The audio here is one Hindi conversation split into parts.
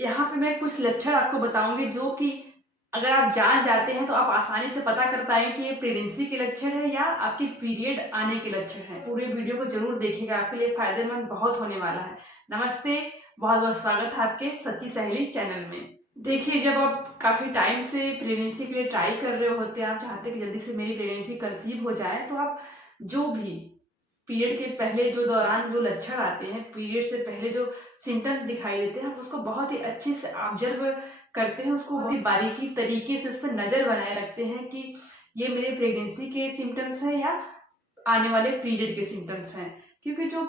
यहाँ पे मैं कुछ लक्षण आपको बताऊंगी जो कि अगर आप जान जाते हैं तो आप आसानी से पता कर पाएंगे कि ये प्रेगनेंसी के लक्षण है या आपकी पीरियड आने के लक्षण है। पूरे वीडियो को जरूर देखिएगा, आपके लिए फायदेमंद बहुत होने वाला है। नमस्ते, बहुत बहुत स्वागत है आपके सच्ची सहेली चैनल में। देखिए, जब आप काफी टाइम से प्रेगनेंसी के लिए ट्राई कर रहे होते हैं, आप चाहते हैं कि जल्दी से मेरी प्रेगनेंसी कंसीव हो जाए, तो आप जो भी पीरियड के पहले जो दौरान जो लक्षण आते हैं, पीरियड से पहले जो सिम्टम्स दिखाई देते हैं, आप उसको बहुत ही अच्छे से ऑब्जर्व करते हैं, उसको बहुत ही बारीकी तरीके से उस पर नजर बनाए रखते हैं कि ये मेरे प्रेगनेंसी के सिम्टम्स हैं या आने वाले पीरियड के सिम्टम्स हैं। क्योंकि जो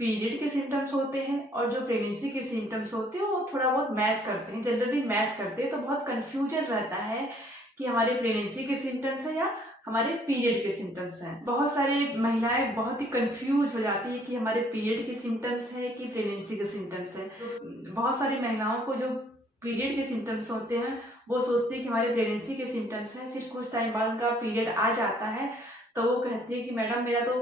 पीरियड के सिम्टम्स होते हैं और जो प्रेगनेंसी के सिम्टम्स होते हैं वो थोड़ा बहुत मैच करते हैं, जनरली मैच करते हैं, तो बहुत कंफ्यूजन रहता है कि हमारे प्रेगनेंसी के सिम्टम्स है या हमारे पीरियड के सिम्टम्स हैं। बहुत सारी महिलाएं बहुत ही कंफ्यूज हो जाती है कि हमारे पीरियड के सिम्टम्स है कि प्रेगनेंसी के सिम्टम्स है। बहुत सारी महिलाओं को जो पीरियड के सिम्टम्स होते हैं वो सोचती है कि हमारे प्रेगनेंसी के सिम्टम्स हैं, फिर कुछ टाइम बाद उनका पीरियड आ जाता है तो वो कहती है कि मैडम मेरा तो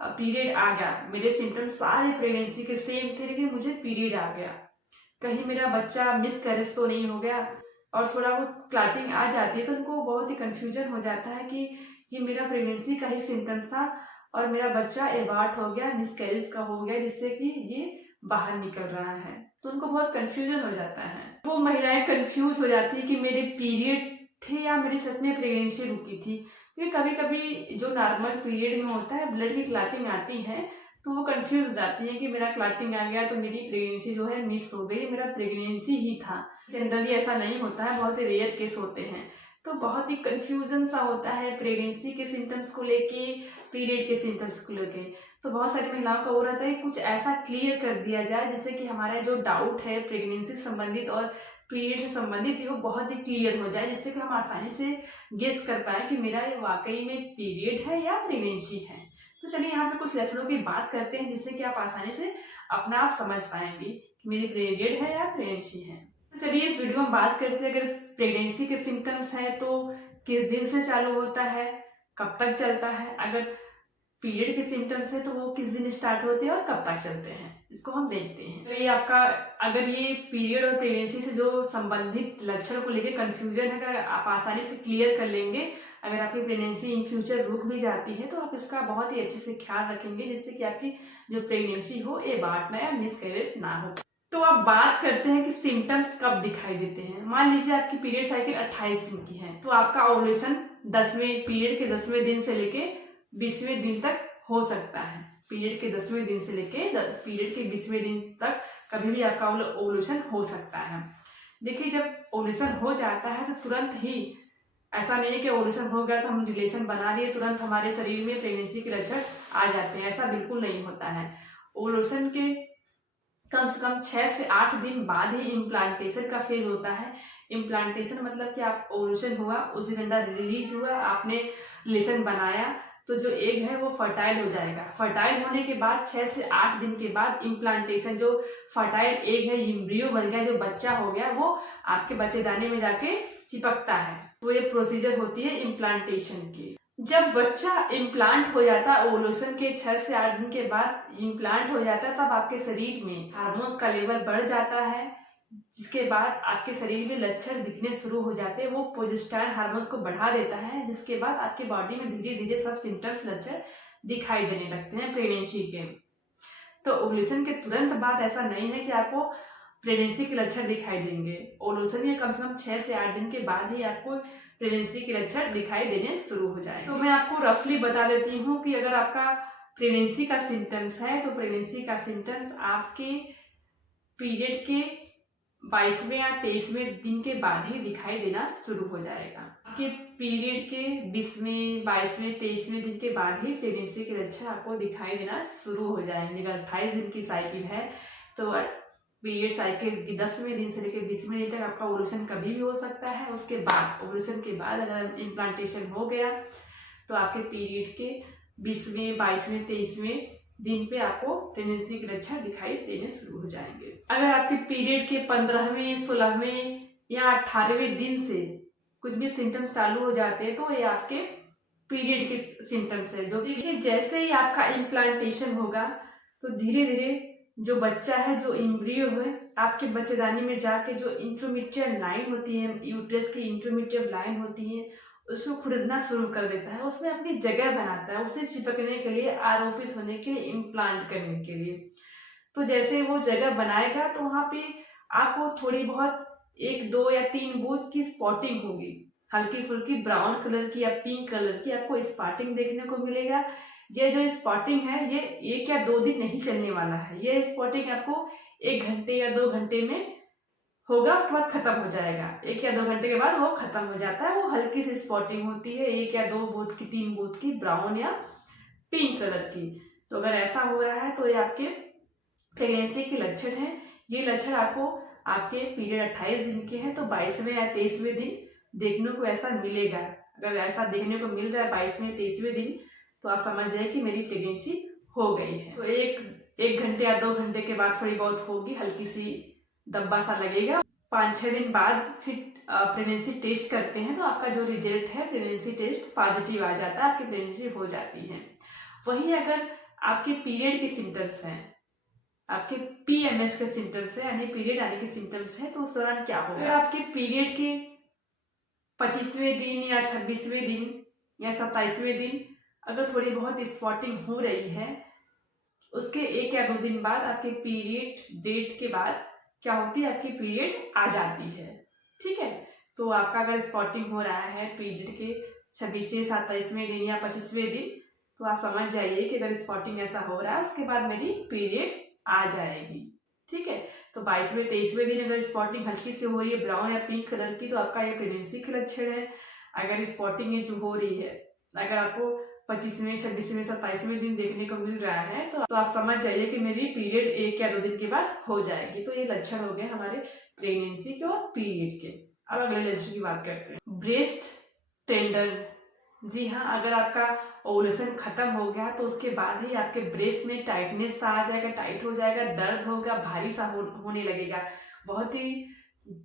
पीरियड आ गया, मेरे सिम्टम्स सारे प्रेगनेंसी के सेम थे लेकिन मुझे पीरियड आ गया, कहीं मेरा बच्चा मिस कैरेज तो नहीं हो गया। और थोड़ा बहुत क्लाटिंग आ जाती है तो उनको बहुत ही कंफ्यूजन हो जाता है कि ये मेरा प्रेगनेंसी का ही सिम्टम्स था और मेरा बच्चा एबार्ट हो गया, मिस कैरेज का हो गया, जिससे कि ये बाहर निकल रहा है, तो उनको बहुत कंफ्यूजन हो जाता है। वो महिलाएं कंफ्यूज हो जाती है कि मेरे पीरियड थे या मेरी सच में प्रेगनेंसी रुकी थी। क्योंकि कभी कभी जो नॉर्मल पीरियड में होता है ब्लड की क्लाटिंग आती है तो वो कंफ्यूज हो जाती है कि मेरा क्लाटिंग आ गया तो मेरी प्रेगनेंसी जो है मिस हो गई, मेरा प्रेगनेंसी ही था। जनरली ऐसा नहीं होता है, बहुत ही रेयर केस होते हैं। तो बहुत ही कंफ्यूजन सा होता है प्रेगनेंसी के सिम्टम्स को लेके, पीरियड के सिम्टम्स को लेके। तो बहुत सारी महिलाओं का वो रहता है कुछ ऐसा क्लियर कर दिया जाए जिससे कि हमारा जो डाउट है प्रेगनेंसी से संबंधित और पीरियड से संबंधित वो बहुत ही क्लियर हो जाए, जिससे कि हम आसानी से गेस कर पाए कि मेरा ये वाकई में पीरियड है या प्रेगनेंसी है। तो चलिए यहाँ पे कुछ लक्षणों की बात करते हैं जिससे कि आप आसानी से अपना आप समझ पाएंगे कि मेरी पीरियड है या प्रेगनेंसी है। तो चलिए इस वीडियो में बात करते हैं, अगर प्रेगनेंसी के सिम्टम्स हैं तो किस दिन से चालू होता है, कब तक चलता है। अगर पीरियड के सिम्टम्स है तो वो किस दिन स्टार्ट होते हैं और कब तक चलते हैं, इसको हम देखते हैं। तो ये आपका, अगर ये पीरियड और प्रेगनेंसी से जो संबंधित लक्षणों को लेकर कंफ्यूजन है, अगर आप आसानी से क्लियर कर लेंगे, अगर आपकी प्रेगनेंसी इन फ्यूचर रुक भी जाती है तो आप इसका बहुत ही अच्छे से ख्याल रखेंगे जिससे कि आपकी जो प्रेगनेंसी हो एबार्ट ना या मिसकैरेज ना हो। तो अब बात करते हैं कि सिम्टम्स कब दिखाई देते हैं। मान लीजिए आपकी पीरियड साइकिल 28 दिन की है तो आपका ओव्यूलेशन 10वें पीरियड के 10वें दिन से लेके 20वें दिन तक हो सकता है। पीरियड के 10वें दिन से लेके पीरियड के 20वें दिन तक कभी भी आपका ओव्यूलेशन हो सकता है। देखिए, जब ओव्यूलेशन हो जाता है तो तुरंत ही, ऐसा नहीं है कि ओव्यूलेशन हो गया तो हम रिलेशन बना लिए तुरंत हमारे शरीर में प्रेगनेंसी के लक्षण आ जाते हैं, ऐसा बिल्कुल नहीं होता है। ओव्यूलेशन के कम से कम 6 से 8 दिन बाद ही इम्प्लांटेशन का फेज होता है। इम्प्लांटेशन मतलब कि आप ओव्यूलेशन हुआ, उस दिन अंडा रिलीज हुआ, आपने रिलेशन बनाया तो जो एग है वो फर्टाइल हो जाएगा। फर्टाइल होने के बाद 6 से 8 दिन के बाद इम्प्लांटेशन, जो फर्टाइल एग है, एम्ब्रियो बन गया, जो बच्चा हो गया, वो आपके बच्चेदानी में जाके चिपकता है। तो ये प्रोसीजर होती है इम्प्लांटेशन की। जब बच्चा इम्प्लांट हो जाता है, ओव्यूलेशन के 6 से 8 दिन के बाद इम्प्लांट हो जाता है, तब आपके शरीर में हार्मोन्स का लेवल बढ़ जाता है, जिसके बाद आपके शरीर में लक्षण दिखने शुरू हो जाते हैं। वो प्रोजेस्टेरोन हार्मोन्स को बढ़ा देता है, जिसके बाद आपकी बॉडी में धीरे धीरे सब सिम्टम्स लक्षण दिखाई देने लगते हैं प्रेगनेंसी के। तो ओव्यूलेशन के तुरंत बाद ऐसा नहीं है कि आपको प्रेगनेंसी के लक्षण दिखाई देंगे। ओव्यूलेशन के कम से कम 6 से 8 दिन के बाद ही आपको प्रेगनेंसी के लक्षण दिखाई देने शुरू हो जाए। तो मैं आपको रफली बता देती हूँ कि अगर आपका प्रेगनेंसी का सिम्टम्स है तो प्रेगनेंसी का सिम्टम्स आपके पीरियड के 22वें या 23वें दिन के बाद ही दिखाई देना शुरू हो जाएगा। आपके पीरियड के 20वें, 22वें, 23वें दिन के बाद ही प्रेगनेंसी के लक्षण आपको दिखाई देना शुरू हो जाएंगे। अगर 28 दिन की साइकिल है तो पीरियड साइकिल के 10वें दिन से लेकर 20वें दिन तक आपका ओव्यूलेशन कभी भी हो सकता है। उसके बाद ओव्यूलेशन के बाद अगर इम्प्लांटेशन हो गया तो आपके पीरियड के 20वें, 22वें, 23वें दिन पे आपको प्रेगनेंसी के लक्षण दिखाई देने शुरू हो जाएंगे। अगर आपके पीरियड के 15वें, 16वें या 18वें दिन से कुछ भी सिम्टम्स चालू हो जाते हैं तो ये आपके पीरियड के सिम्टम्स है। जो देखिए, जैसे ही आपका इम्प्लांटेशन होगा तो धीरे धीरे जो बच्चा है, जो एम्ब्रियो है, आपके बच्चेदानी में जाके जो इंट्रोमीडिएट लाइन होती है, यूट्रस की इंट्रोमीडिएट लाइन होती है, उसको खुरदना शुरू कर देता है, उसमें अपनी जगह बनाता है, उसे चिपकने के लिए, आरोपित होने के लिए, इम्प्लांट करने के लिए। तो जैसे वो जगह बनाएगा तो वहाँ पे आपको थोड़ी बहुत 1, 2 या 3 बूंद की स्पॉटिंग होगी, हल्की फुल्की ब्राउन कलर की या पिंक कलर की आपको स्पॉटिंग देखने को मिलेगा। ये जो स्पॉटिंग है ये 1 या 2 दिन नहीं चलने वाला है, ये स्पॉटिंग आपको 1 घंटे या 2 घंटे में होगा, उसके बाद खत्म हो जाएगा। 1 या 2 घंटे के बाद वो खत्म हो जाता है। वो हल्की सी स्पॉटिंग होती है, 1 या 2 बूंद की, 3 बूंद की, ब्राउन या पिंक कलर की। तो अगर ऐसा हो रहा है तो ये आपके प्रेगनेंसी के लक्षण हैं। ये लक्षण आपको आपके पीरियड 28 दिन के हैं तो 22वें या 23वें दिन देखने को ऐसा मिलेगा। अगर ऐसा देखने को मिल रहा है 22वें 23वें दिन तो आप समझ जाए कि मेरी प्रेगनेंसी हो गई है। तो एक घंटे या 2 घंटे के बाद थोड़ी बहुत होगी, हल्की सी दब्बा सा लगेगा। 5-6 दिन बाद फिर प्रेगनेंसी टेस्ट करते हैं तो आपका जो रिजल्ट है प्रेगनेंसी टेस्ट पॉजिटिव आ जाता है, आपकी प्रेगनेंसी हो जाती है। वहीं अगर आपके पीरियड के सिम्टम्स हैं, आपके PMS के सिम्टम्स है यानी पीरियड आने के सिम्टम्स है, तो उस दौरान क्या होगा? अगर आपके पीरियड के 25वें दिन या 26वें दिन या 27वें दिन अगर थोड़ी बहुत स्पॉटिंग हो रही है, उसके 1 या 2 दिन बाद आपके पीरियड डेट के बाद क्या होती है, आपकी पीरियड आ जाती है। ठीक है, तो आपका अगर स्पॉटिंग हो रहा है पीरियड के 26वें 27वें दिन या 25वें दिन तो आप समझ जाइए कि अगर स्पॉटिंग ऐसा हो रहा है उसके बाद मेरी पीरियड आ जाएगी। ठीक है, तो 22वें 23वें दिन अगर स्पॉटिंग हल्की से हो रही है ब्राउन या पिंक कलर की तो आपका ये प्रेगनेंसी के लक्षण है। अगर स्पॉटिंग ये जो हो रही है, अगर आपको 25वें 26वें 27वें दिन देखने को मिल रहा है तो आप समझ जाइए कि मेरी पीरियड 1 या 2 दिन के बाद हो जाएगी। तो ये लक्षण हो गए हमारे प्रेगनेंसी के और पीरियड के। अब अगले लक्षण की बात करते हैं, ब्रेस्ट टेंडर। जी हाँ, अगर आपका ओवुलेशन खत्म हो गया तो उसके बाद ही आपके ब्रेस्ट में टाइटनेस सा आ जाएगा, टाइट हो जाएगा, दर्द होगा, भारी सा होने लगेगा, बहुत ही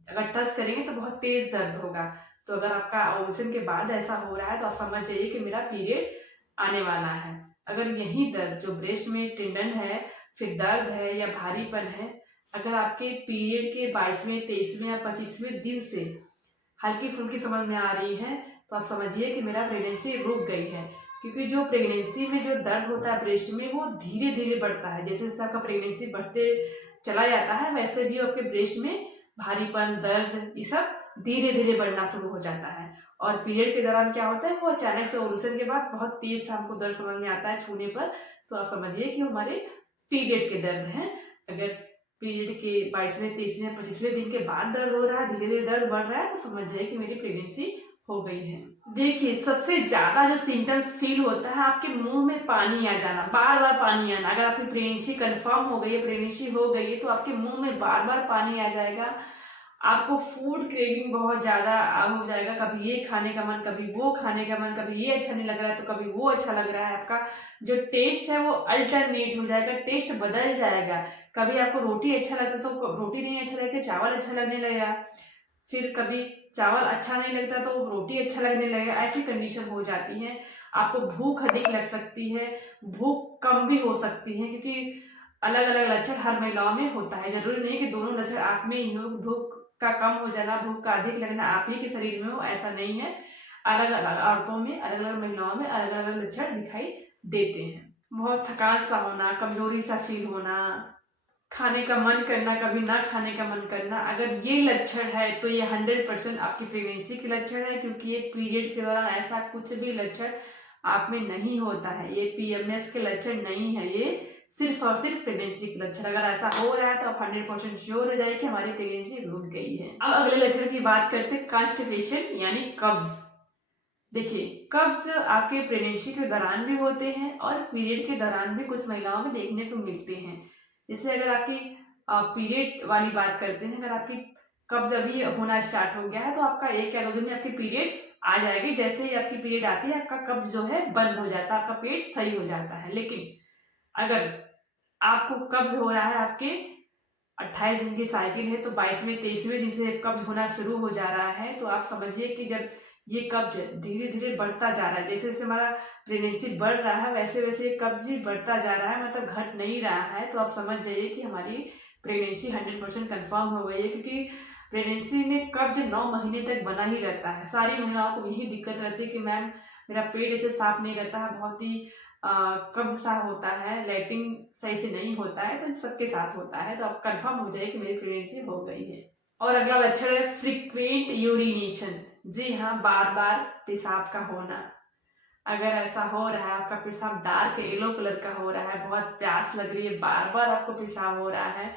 अगर टच करेंगे तो बहुत तेज दर्द होगा। तो अगर आपका ओवुलेशन के बाद ऐसा हो रहा है तो आप समझ जाइए कि मेरा पीरियड आने वाला है। अगर यही दर्द जो ब्रेस्ट में टेंडन है, फिर दर्द है या भारीपन है, अगर आपके पीरियड के 22वें 23वें या 25वें दिन से हल्की फुल्की समझ में आ रही है तो आप समझिए कि मेरा प्रेगनेंसी रुक गई है। क्योंकि जो प्रेगनेंसी में जो दर्द होता है ब्रेस्ट में वो धीरे धीरे बढ़ता है, जैसे जैसे आपका प्रेगनेंसी बढ़ते चला जाता है वैसे भी आपके ब्रेस्ट में भारीपन, दर्द ये सब धीरे धीरे बढ़ना शुरू हो जाता है। और पीरियड के दौरान क्या होता है, वो अचानक से ओवुलेशन के बाद बहुत तेज से हमको दर्द समझ में आता है छूने पर, तो आप समझिए कि हमारे पीरियड के दर्द हैं। अगर पीरियड के 22वें 23वें 25वें दिन के बाद दर्द हो रहा है, धीरे धीरे दर्द बढ़ रहा है, तो समझ जाइए कि मेरी प्रेगनेंसी हो गई है। देखिए, सबसे ज्यादा जो सिम्टम्स फील होता है आपके मुंह में पानी आ जाना, बार बार पानी आना। अगर आपकी प्रेगनेंसी कंफर्म हो गई है, प्रेगनेंसी हो गई है, तो आपके मुंह में बार बार पानी आ जाएगा। आपको फूड क्रेविंग बहुत ज्यादा हो जाएगा, कभी ये खाने का मन, कभी वो खाने का मन, कभी ये अच्छा नहीं लग रहा है तो कभी वो अच्छा लग रहा है। आपका जो टेस्ट है वो अल्टरनेट हो जाएगा, टेस्ट बदल जाएगा। कभी आपको रोटी अच्छा लगता तो रोटी नहीं अच्छा लगेगा, चावल अच्छा लगने लगेगा। फिर कभी चावल अच्छा नहीं लगता तो रोटी अच्छा लगने लगेगा। ऐसी कंडीशन हो जाती है। आपको भूख अधिक लग सकती है, भूख कम भी हो सकती है, क्योंकि अलग अलग लक्षण हर महिलाओं में होता है। जरूरी नहीं कि दोनों लक्षण आप में ही हो। भूख का कम हो जाना, भूख का अधिक लगना आप ही के शरीर में हो, ऐसा नहीं है। अलग अलग औरतों में, अलग अलग महिलाओं में अलग अलग लक्षण दिखाई देते हैं। बहुत थकान सा होना, कमजोरी सा फील होना, खाने का मन करना, कभी ना खाने का मन करना, अगर ये लक्षण है तो ये 100% आपकी प्रेगनेंसी के लक्षण है। क्योंकि एक पीरियड के दौरान ऐसा कुछ भी लक्षण आप में नहीं होता है, ये PMS के लक्षण नहीं है, ये सिर्फ और सिर्फ प्रेगनेंसी के लक्षण। अगर ऐसा हो रहा है तो आप 100% श्योर हो जाए कि हमारी प्रेगनेंसी रुक गई है। अब अगले लक्षण की बात करते हैं, कॉन्स्टिपेशन यानी कब्ज। देखिए, कब्ज आपके प्रेगनेंसी के दौरान भी होते हैं और पीरियड के दौरान भी कुछ महिलाओं में देखने को मिलते हैं। जैसे अगर आपकी पीरियड वाली बात करते हैं, अगर आपकी कब्ज अभी होना स्टार्ट हो गया है तो आपका 1 या 2 दिन में आपकी पीरियड आ जाएगी। जैसे ही आपकी पीरियड आती है आपका कब्ज जो है बंद हो जाता है, आपका पेट सही हो जाता है। लेकिन अगर आपको कब्ज हो रहा है, आपके 28 दिन की साइकिल है तो 22वें 23वें दिन से कब्ज होना शुरू हो जा रहा है, तो आप समझिए कि जब ये कब्ज धीरे धीरे बढ़ता जा रहा है, जैसे जैसे हमारा प्रेगनेंसी बढ़ रहा है वैसे वैसे ये कब्ज भी बढ़ता जा रहा है, मतलब घट नहीं रहा है, तो आप समझ जाइए कि हमारी प्रेगनेंसी 100% कन्फर्म हो गई है, क्योंकि प्रेगनेंसी में कब्ज 9 महीने तक बना ही रहता है। सारी महिलाओं को यही दिक्कत रहती है कि मैम मेरा पेट ऐसे साफ नहीं रहता है, बहुत ही कब्ज सा होता है, लैट्रिन सही से नहीं होता है, तो इन सबके साथ होता है। तो आप कंफर्म हो जाइए कि मेरी प्रेगनेंसी हो गई है। और अगला लक्षण है फ्रीक्वेंट यूरिनेशन। जी हाँ, बार बार पेशाब का होना। अगर ऐसा हो रहा है, आपका पेशाब डार्क येलो कलर का हो रहा है, बहुत प्यास लग रही है, बार बार आपको पेशाब हो रहा है,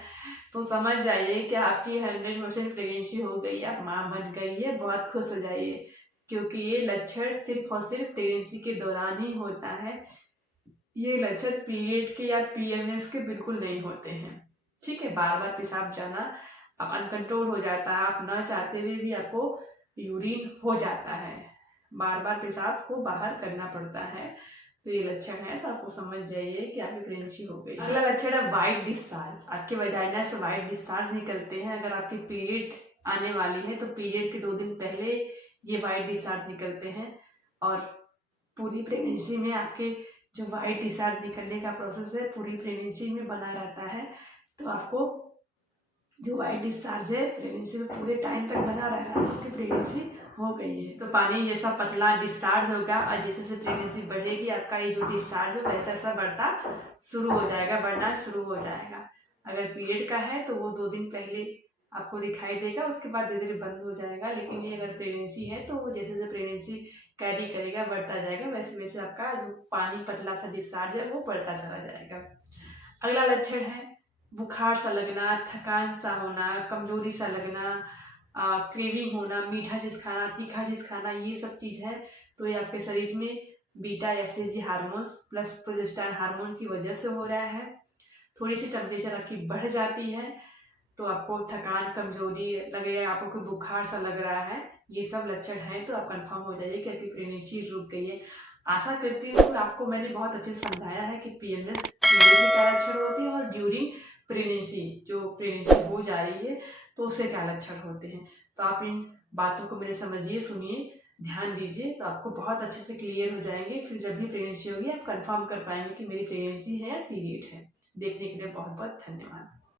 तो समझ जाइए कि आपकी 100% प्रेगनेंसी हो गई है, आप माँ बन गई है। बहुत खुश हो जाइए, क्योंकि ये लक्षण सिर्फ और सिर्फ प्रेगनेंसी के दौरान ही होता है। ये लक्षण पीरियड के या पीएमएस के बिल्कुल नहीं होते हैं। ठीक है, बार बार पेशाब जाना, अब अनकंट्रोल हो जाता है, आप न चाहते हुए भी आपको यूरिन हो जाता है, बार बार पेशाब को बाहर करना पड़ता है, तो ये लक्षण है, तो आपको समझ जाइए कि आपकी प्रेगनेंसी हो गई। अगला लक्षण है वाइट डिस्चार्ज। आपके वजाइना से वाइट डिस्चार्ज निकलते हैं। अगर आपकी पीरियड आने वाली है तो पीरियड के 2 दिन पहले ये वाइट डिस्चार्ज निकलते हैं, और पूरी प्रेगनेंसी में आपके जो वाइट डिस्चार्ज निकलने का प्रोसेस है पूरी प्रेगनेंसी में बना रहता है। तो आपको जो वाइट डिस्चार्ज है प्रेगनेंसी में पूरे टाइम तक बना रह रहा है, तो आपकी प्रेगनेंसी हो गई है। तो पानी जैसा पतला डिस्चार्ज होगा, और जैसे जैसे प्रेगनेंसी बढ़ेगी आपका ये जो डिस्चार्ज है वैसा वैसा बढ़ता शुरू हो जाएगा, बढ़ना शुरू हो जाएगा। अगर पीरियड का है तो वो 2 दिन पहले आपको दिखाई देगा, उसके बाद धीरे धीरे बंद हो जाएगा। लेकिन ये अगर प्रेगनेंसी है तो वो जैसे जैसे प्रेगनेंसी कैरी करेगा, बढ़ता जाएगा, वैसे वैसे आपका जो पानी पतला सा डिस्चार्ज है वो बढ़ता चला जाएगा। अगला लक्षण है बुखार सा लगना, थकान सा होना, कमजोरी सा लगना, क्रेविंग होना, मीठा चीज़ खाना, तीखा चीज़ खाना, ये सब चीज़ है तो ये आपके शरीर में beta SHG hormones plus progesterone hormone की वजह से हो रहा है। थोड़ी सी टेम्परेचर आपकी बढ़ जाती है तो आपको थकान, कमजोरी लगेगा, आपको कोई बुखार सा लग रहा है, ये सब लक्षण है, तो आप कंफर्म हो जाइए कि आपकी प्रेगनेंसी रुक गई है। आशा करती हूँ आपको मैंने बहुत अच्छे से समझाया है कि पीएमएस पीरियड के क्या लक्षण होते हैं, और ड्यूरिंग प्रेगनेंसी जो प्रेगनेंसी हो जा रही है तो उसके क्या लक्षण होते हैं। तो आप इन बातों को मेरे समझिए, सुनिए, ध्यान दीजिए, तो आपको बहुत अच्छे से क्लियर हो जाएंगे। फिर जब भी प्रेगनेंसी होगी आप कंफर्म कर पाएंगे कि मेरी प्रेगनेंसी है या पीरियड है। देखने के लिए बहुत बहुत धन्यवाद।